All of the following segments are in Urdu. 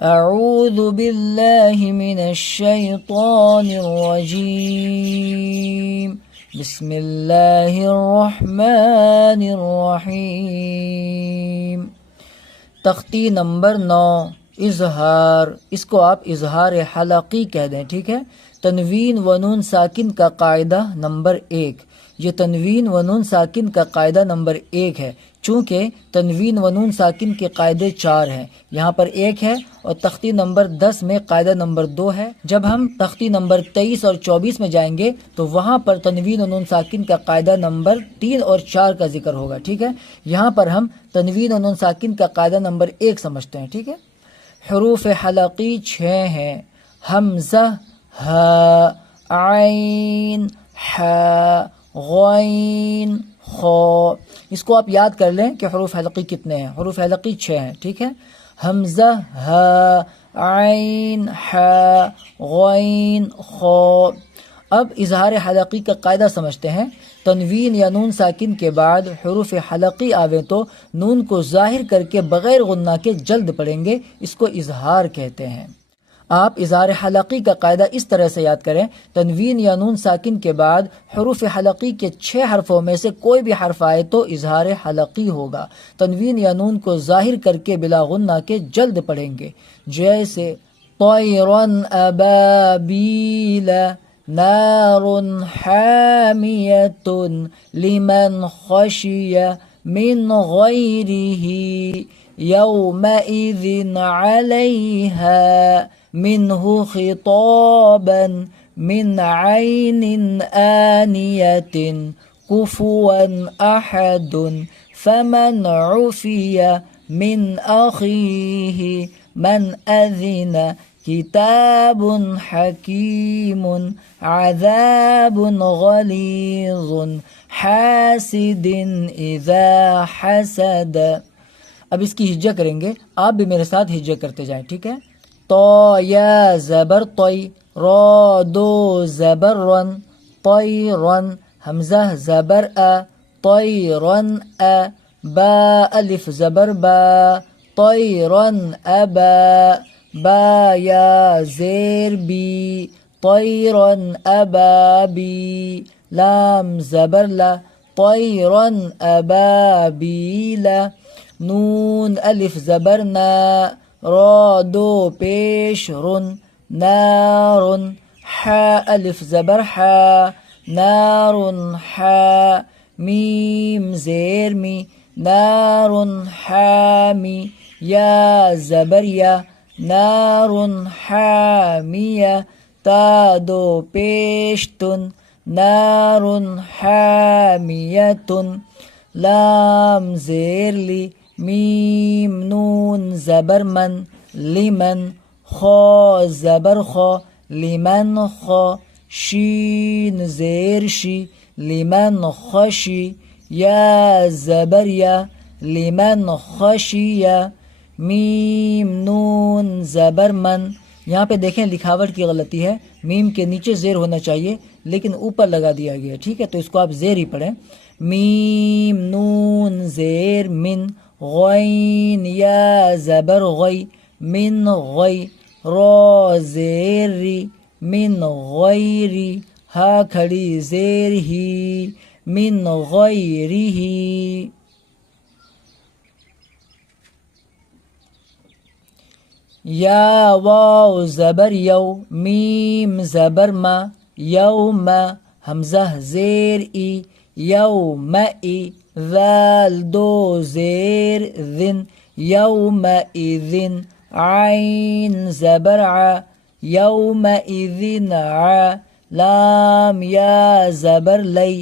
اعوذ باللہ من الشیطان الرجیم بسم اللہ الرحمن الرحیم۔ تختی نمبر 9 اظہار، اس کو آپ اظہار حلقی کہہ دیں، ٹھیک ہے۔ تنوین و نون ساکن کا قاعدہ نمبر 1، یہ تنوین و نون ساکن کا قاعدہ نمبر 1 ہے۔ چونکہ تنوین و نون ساکن کے قاعدے 4 ہیں، یہاں پر 1 ہے، اور تختی نمبر 10 میں قاعدہ نمبر 2 ہے۔ جب ہم تختی نمبر 23 اور 24 میں جائیں گے تو وہاں پر تنوین و نون ساکن کا قاعدہ نمبر 3 اور 4 کا ذکر ہوگا، ٹھیک ہے۔ یہاں پر ہم تنوین و نون ساکن کا قاعدہ نمبر 1 سمجھتے ہیں، ٹھیک ہے۔ حروف حلقی 6 ہیں، حمزہ، ہا، عین، حا، غین، خا۔ اس کو آپ یاد کر لیں کہ حروف حلقی کتنے ہیں۔ حروف حلقی 6 ہیں، ٹھیک ہے۔ حمزہ، ہا، عین، حا، غین، خا۔ اب اظہار حلقی کا قاعدہ سمجھتے ہیں۔ تنوین یا نون ساکن کے بعد حروف حلقی آویں تو نون کو ظاہر کر کے بغیر غنہ کے جلد پڑھیں گے، اس کو اظہار کہتے ہیں۔ آپ اظہار حلقی کا قاعدہ اس طرح سے یاد کریں، تنوین یا نون ساکن کے بعد حروف حلقی کے 6 حرفوں میں سے کوئی بھی حرف آئے تو اظہار حلقی ہوگا۔ تنوین یا نون کو ظاہر کر کے بلا غنہ کے جلد پڑھیں گے، جیسے طیرن ابابیل، نار حامیۃ لمن خشی من غیرہ یومئذ علیہا منہ خطابا من عین آنیۃ کفوا احد فمن عفی من اخیہ من اذن کتاب حکیم عذاب غلیظ حاسد اذا حسد۔ اب اس کی ہجہ کریں گے، آپ بھی میرے ساتھ ہجہ کرتے جائیں، ٹھیک ہے۔ تو یا زبر طی، را دو زبر رن، طیرن، حمزہ زبر ا، طیرن ا، با الف زبر با، طیرن ابا، با یا زیر بی، طیرن ابابی، لام زبر لا، طیرن ابابیل، نون الف زبر نا، را دو پیش رن، نارن، حا الف زبر حا، نارن حا، میم زیر می، نارن حامی، یا زبر یا، نارن حامیہ، تا دو پیش تن، نارن حامیۃ، لام زیر لی، میم نون زبر من، لمن، خا زبر خا، لمن خا، شین زیر شی، لمن خشی، یا زبر یا، لمن خشی، میم نون زبر من۔ یہاں پہ دیکھیں لکھاوٹ کی غلطی ہے، میم کے نیچے زیر ہونا چاہیے لیکن اوپر لگا دیا گیا، ٹھیک ہے، تو اس کو آپ زیر ہی پڑھیں۔ میم نون زیر من، غین یا زبر غی، من غی، را زیر ری، من غیری، ہا کھڑی زیر ہی، من غیری ہی۔ یا واو زبر یو، میم زبر ما، یوم، حمزہ زیر ای، یوم ای، ذال دو زیر ذن، یوم اذن، عین زبر ع، یوم اذن ع، لام یا زبر لی،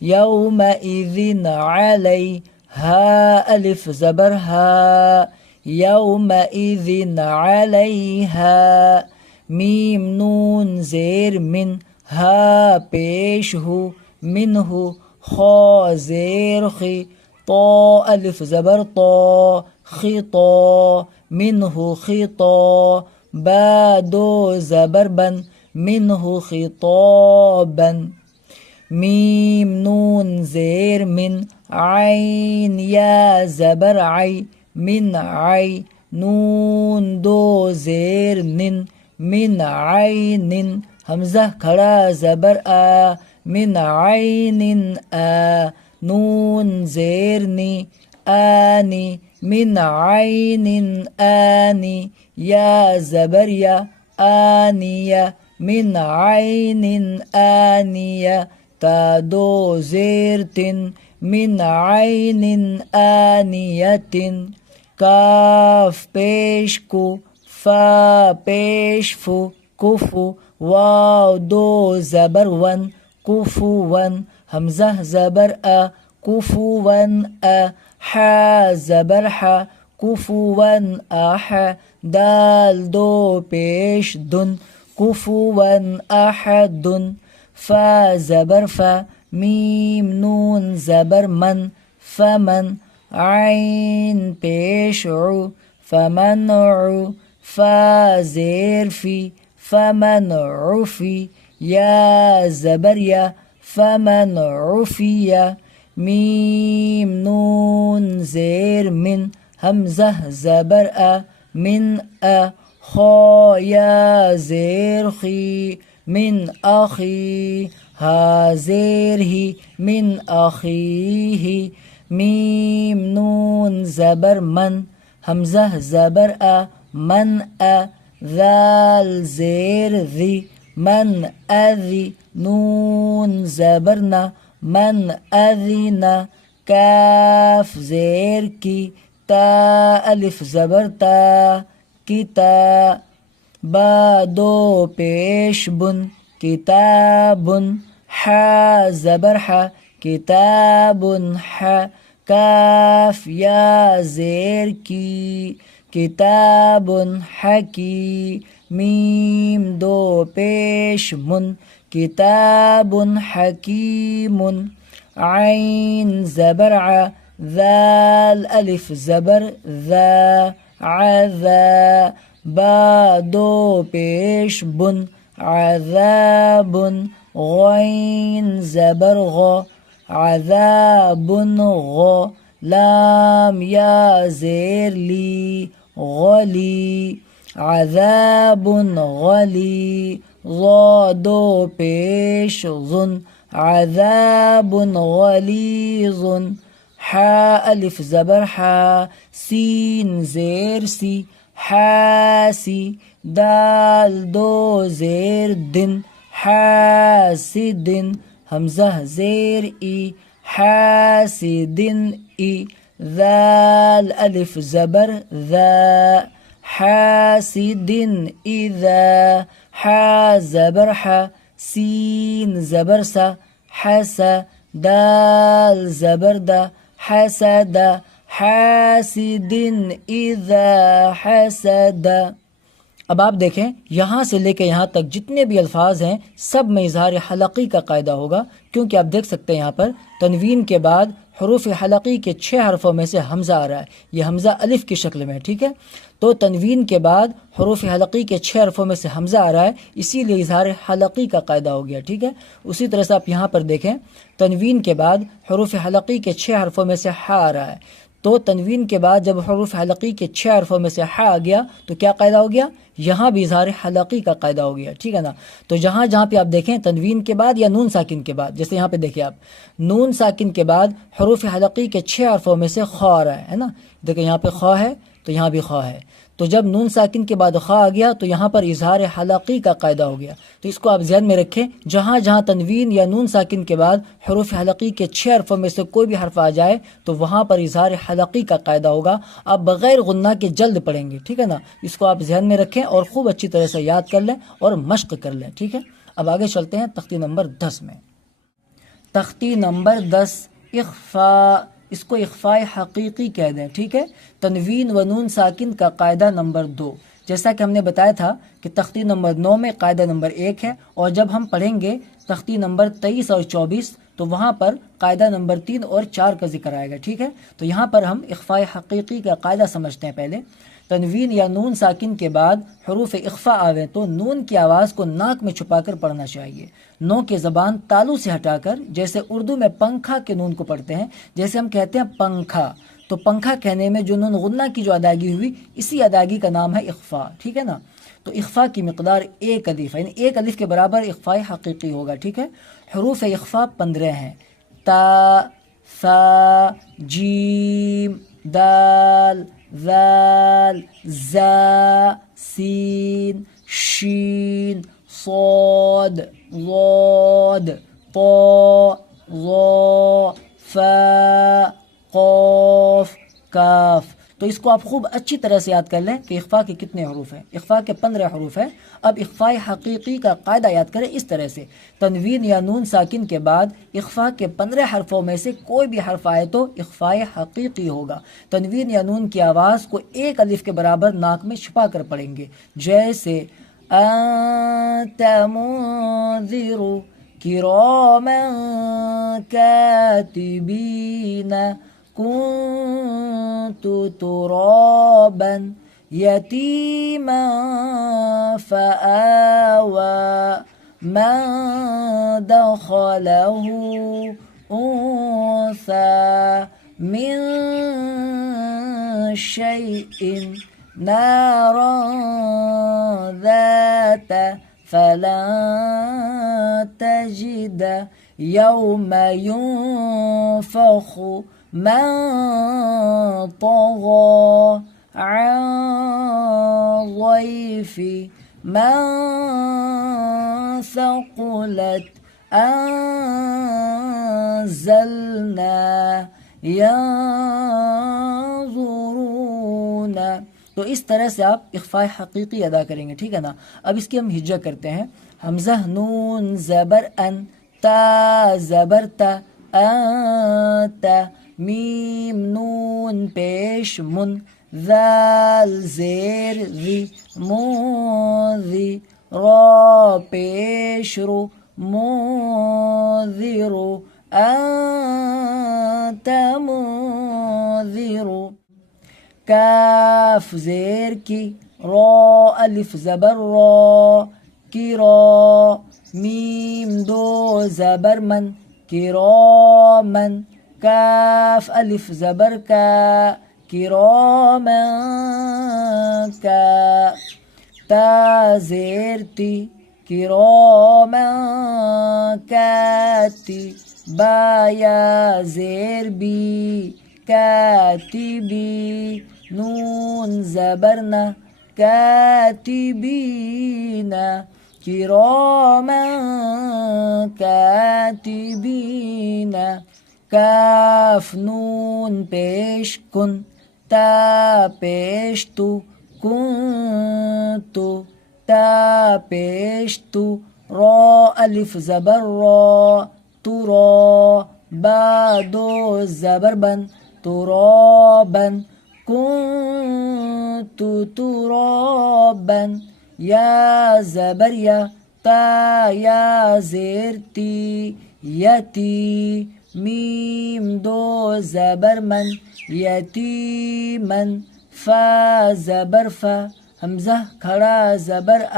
یوم اذن علی، ہا الف زبر ہا، یومئذ علیہا، میم نون زیر من، ہا پیش ہو، من ہو، خا زیر خی، طا الف زبر طا، خطا، من ہو خطا، با دو زبر بن، من ہو خطابا، میم نون زیر من، عین یا زبر عی، من عی، نون نون دو زیر نن من عین حمزہ کھڑا زبر آ من عین آ نون زیر نی آنی من عین آنی یا زبر یا آنیہ من عین آنیہ تا دو زیر تن من عین آنیۃ کاف پیش کو فا پیش فو کفو واو دو زبر ون کفو ون حمزہ زبر ا کفو ون ا حا زبر حا کفو ون اح دال دو پیش دن کفو ون احد فا زبر فا میم نون زبر من فمن عین پیش عو فمنع فا زیر فی فمن عفی یا زبر یا فمن عفی میم نون زیر من حمزہ زبر ا من ا خا یا زیر خی من اخی ہا زیر ہی من اخیہ میم نون زبر من حمزہ زبر ا من ا ذال زیر ذی من اذی نون زبر نا من اذینا کاف زیر کی تا الف زبر تا کتا با دو پیش بن کتابن حا زبر حا کتابن حا کاف یا زیر کی کتابن حکی میم دو پیش من کتابن حکیم عین زبر ع ذال الف زبر ذا عذا با دو پیش بن عذاب غین زبر غ عذاب غ لام یا زیر لی غلی عذاب غلی ضا دو پیش ظن عذاب غلیظ حا الف زبر حا سین زیر سی حاسی دال دو زیر دن حاسدن حمزہ زیر ای حاسدن ای ذال الف زبر ذا حاسدن اذا حا زبر حا سین زبر سا حسا دال زبر دا حسد حاسدن اذا حسد. اب آپ دیکھیں یہاں سے لے کے یہاں تک جتنے بھی الفاظ ہیں سب میں اظہار حلقی کا قاعدہ ہوگا، کیونکہ آپ دیکھ سکتے ہیں یہاں پر تنوین کے بعد حروف حلقی کے 6 حرفوں میں سے حمزہ آ رہا ہے، یہ حمزہ الف کی شکل میں، ٹھیک ہے. تو تنوین کے بعد حروف حلقی کے 6 حرفوں میں سے حمزہ آ رہا ہے، اسی لیے اظہار حلقی کا قاعدہ ہو گیا، ٹھیک ہے. اسی طرح سے آپ یہاں پر دیکھیں تنوین کے بعد حروف حلقی کے 6 حرفوں میں سے ہا آ رہا ہے، تو تنوین کے بعد جب حروف حلقی کے 6 حرفوں میں سے ہا آ گیا تو کیا قاعدہ ہو گیا؟ یہاں بھی اظہار حلقی کا قاعدہ ہو گیا، ٹھیک ہے نا. تو جہاں جہاں پہ آپ دیکھیں تنوین کے بعد یا نون ساکن کے بعد، جیسے یہاں پہ دیکھیں آپ نون ساکن کے بعد حروف حلقی کے 6 حرفوں میں سے خا آ رہا ہے نا. دیکھیں یہاں پہ خا ہے تو یہاں بھی خا ہے، تو جب نون ساکن کے بعد خا آ گیا تو یہاں پر اظہار حلقی کا قاعدہ ہو گیا. تو اس کو آپ ذہن میں رکھیں، جہاں جہاں تنوین یا نون ساکن کے بعد حروف حلقی کے 6 حرفوں میں سے کوئی بھی حرف آ جائے تو وہاں پر اظہار حلقی کا قاعدہ ہوگا. آپ بغیر غنہ کے جلد پڑھیں گے، ٹھیک ہے نا. اس کو آپ ذہن میں رکھیں اور خوب اچھی طرح سے یاد کر لیں اور مشق کر لیں، ٹھیک ہے. اب آگے چلتے ہیں تختی نمبر 10 میں. تختی نمبر 10 اخفاء، اس کو اخفاء حقیقی کہہ دیں، ٹھیک ہے. تنوین و نون ساکن کا قاعدہ نمبر 2، جیسا کہ ہم نے بتایا تھا کہ تختی نمبر 9 میں قاعدہ نمبر 1 ہے، اور جب ہم پڑھیں گے تختی نمبر 23 اور 24 تو وہاں پر قاعدہ نمبر 3 اور 4 کا ذکر آئے گا، ٹھیک ہے. تو یہاں پر ہم اخفاء حقیقی کا قاعدہ سمجھتے ہیں. پہلے تنوین یا نون ساکن کے بعد حروف اخفاء آویں تو نون کی آواز کو ناک میں چھپا کر پڑھنا چاہیے، نو کے زبان تالو سے ہٹا کر، جیسے اردو میں پنکھا کے نون کو پڑھتے ہیں، جیسے ہم کہتے ہیں پنکھا تو پنکھا کہنے میں جو نون غنہ کی جو ادائیگی ہوئی اسی ادائیگی کا نام ہے اخفا، ٹھیک ہے نا. تو اخفا کی مقدار ایک الف ہے، یعنی ایک الف کے برابر اخفا حقیقی ہوگا، ٹھیک ہے. حروف اخفا 15 ہیں، تا، ثا، جیم، دال، ذال، زا، سین، شین، صاد، ضاد، طا، ظا، فا، قاف، کاف. تو اس کو آپ خوب اچھی طرح سے یاد کر لیں کہ اخفا کے کتنے حروف ہیں. اخفا کے 15 حروف ہیں. اب اخفا حقیقی کا قاعدہ یاد کریں اس طرح سے، تنوین یا نون ساکن کے بعد اخفا کے 15 حرفوں میں سے کوئی بھی حرف آئے تو اخفا حقیقی ہوگا. تنوین یا نون کی آواز کو ایک الف کے برابر ناک میں چھپا کر پڑھیں گے، جیسے انت منذر کراما کاتبین كنت ترابا يتيما فآوى من دخله أنثى من شيء نارا ذات فلن تجد يوم ينفخ من طغى عن ضيف من ثقلت أنزلنا ينظرون. تو اس طرح سے آپ اخفاء حقیقی ادا کریں گے، ٹھیک ہے نا. اب اس کی ہم ہجہ کرتے ہیں. حمزہ نون زبر ان، تا زبر تا، انت، میم نون پیش من، ذال زیر ذی، منذی، را پیش رو، منذر، انت منذر. کاف زیر کی، را الف زبر را، کی را، میم دو زبر من، کرامن، کاف الف زبر کا، کرامن کا، تا زیر تی، کرامن کاتی، با یا زیر بی، کاتبی، نون زبرنا، کاتبین، کراما کاتبین. کاف نون پیش کن، تا پیش تو، کنتو، تا پیش تو، را الف زبر را، تو را، با دو زبر بن، ترابن، کنتو ترابن، یا زبر یا، تا یا زیر تی، یتی، میم دو زبر من، یتیمن، فا زبر فا، حمزہ کھڑا زبر آ،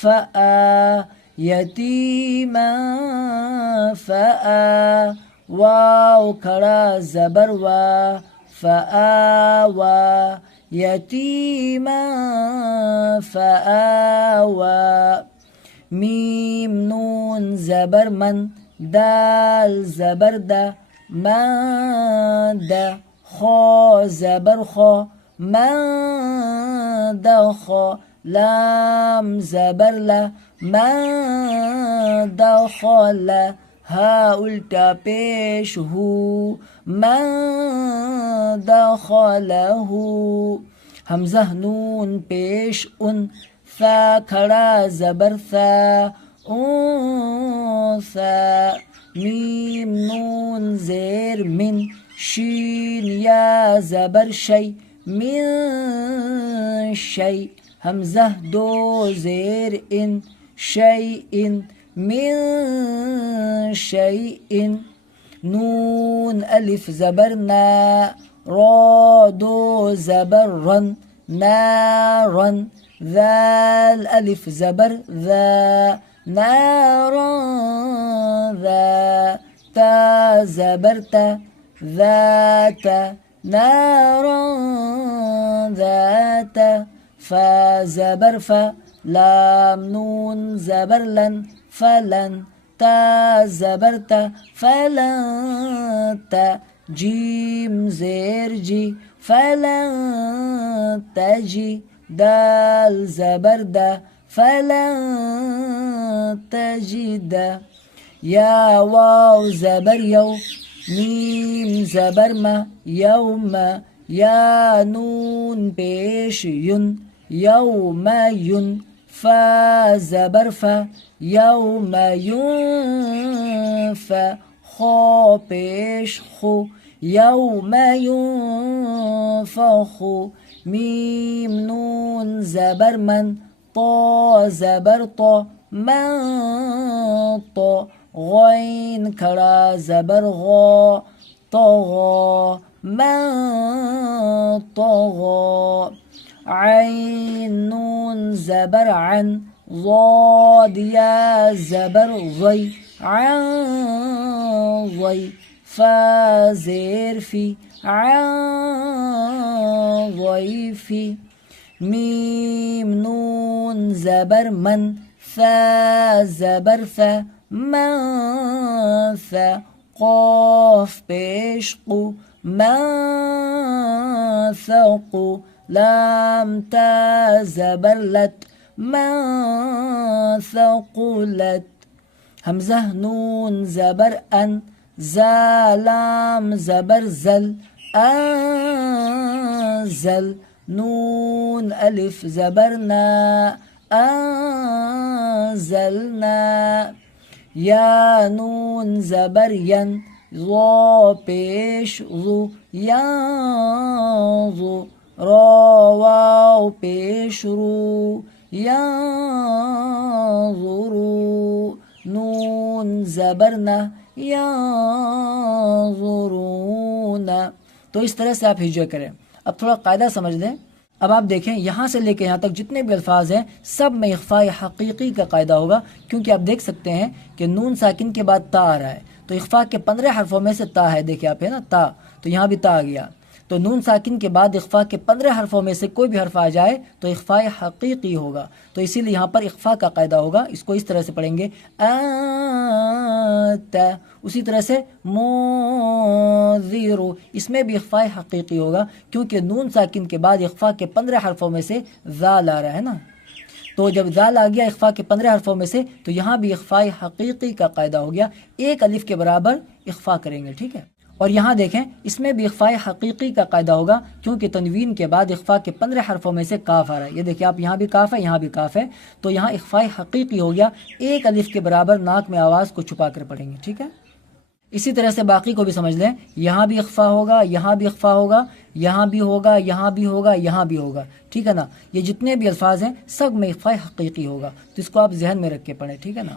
فآ، یتیمن فآ، واو کھڑا زبر وا، فآوا، یتیمن فآوا. میم نون زبر من، دال زبر دا، من دا، خا زبر خا، من دخا، لام زبر لا، من دخل، ہا الٹا پیش ہو، من دخلہ. حمزہ نون پیش ان، ثا کھڑا زبر ثا، انثى، میم نون زیر من، شین یا زبر شی، من شی، حمزہ دو زیر ان، شیئن، من شیئن. نون الف زبر نا، را دو زبر رن، نارن، ذال الف زبر ذا، نارا ذا، تا زبر تا، ذات، نارا ذات فا زبر فا لام نون زبر لن فلن تا زبر تا فلن تا جیم زیر جی فلن تجی دال زبر دا فلن تجد یا واو زبر یو میم زبر ما یوم یا نون پیش ین یوم ین فا زبر فا یوم ینفا خو پیش خو یوم ینفخو میم نون زبر من طا زبر طا من طا غین کھڑا زبر غا طغا من طغا عین نون زبر عن ضاد یا زبر ضی عن ضی فا زیر فی عن ضیفی میم نون زبر من فا زبر فا من فا قاف پیش قو من ثقو لام تا زبر لت من ثقلت حمزہ نون زبر ان زا لام زبر زل انزل نون الف زبر نا انزلنا یا نون زبر ین ضا پیش ضو ینظو را واو پیش رو ینظرو نون زبر نہ ینظرون. تو اس طرح سے آپ ہجا کریں. اب تھوڑا قاعدہ سمجھ لیں. اب آپ دیکھیں یہاں سے لے کے یہاں تک جتنے بھی الفاظ ہیں سب میں اخفاء حقیقی کا قاعدہ ہوگا، کیونکہ آپ دیکھ سکتے ہیں کہ نون ساکن کے بعد تا آ رہا ہے، تو اخفاء کے 15 حرفوں میں سے تا ہے. دیکھیں آپ ہے نا تا، تو یہاں بھی تا آ گیا. تو نون ساکن کے بعد اخفاء کے 15 حرفوں میں سے کوئی بھی حرف آ جائے تو اخفاء حقیقی ہوگا. تو اسی لیے یہاں پر اخفاء کا قاعدہ ہوگا. اس کو اس طرح سے پڑھیں گے تا. اسی طرح سے منذر، اس میں بھی اخفاء حقیقی ہوگا کیونکہ نون ساکن کے بعد اخفاء کے 15 حرفوں میں سے ذال آ رہا ہے نا. تو جب ذال آ گیا اخفاء کے 15 حرفوں میں سے تو یہاں بھی اخفاء حقیقی کا قاعدہ ہو گیا. ایک الف کے برابر اخفاء کریں گے، ٹھیک ہے. اور یہاں دیکھیں اس میں بھی اخفاء حقیقی کا قاعدہ ہوگا کیونکہ تنوین کے بعد اخفاء کے 15 حرفوں میں سے کاف آ رہا ہے. یہ دیکھیں آپ یہاں بھی کاف ہے، یہاں بھی کاف ہے، تو یہاں اخفاء حقیقی ہو گیا. ایک الف کے برابر ناک میں آواز کو چھپا کر پڑھیں گے، ٹھیک ہے. اسی طرح سے باقی کو بھی سمجھ لیں. یہاں بھی اخفاء ہوگا، یہاں بھی اخفاء ہوگا، یہاں بھی ہوگا، یہاں بھی ہوگا، یہاں بھی ہوگا، ٹھیک ہے نا. یہ جتنے بھی الفاظ ہیں سب میں اخفاء حقیقی ہوگا، تو اس کو آپ ذہن میں رکھ کے پڑھیں، ٹھیک ہے نا.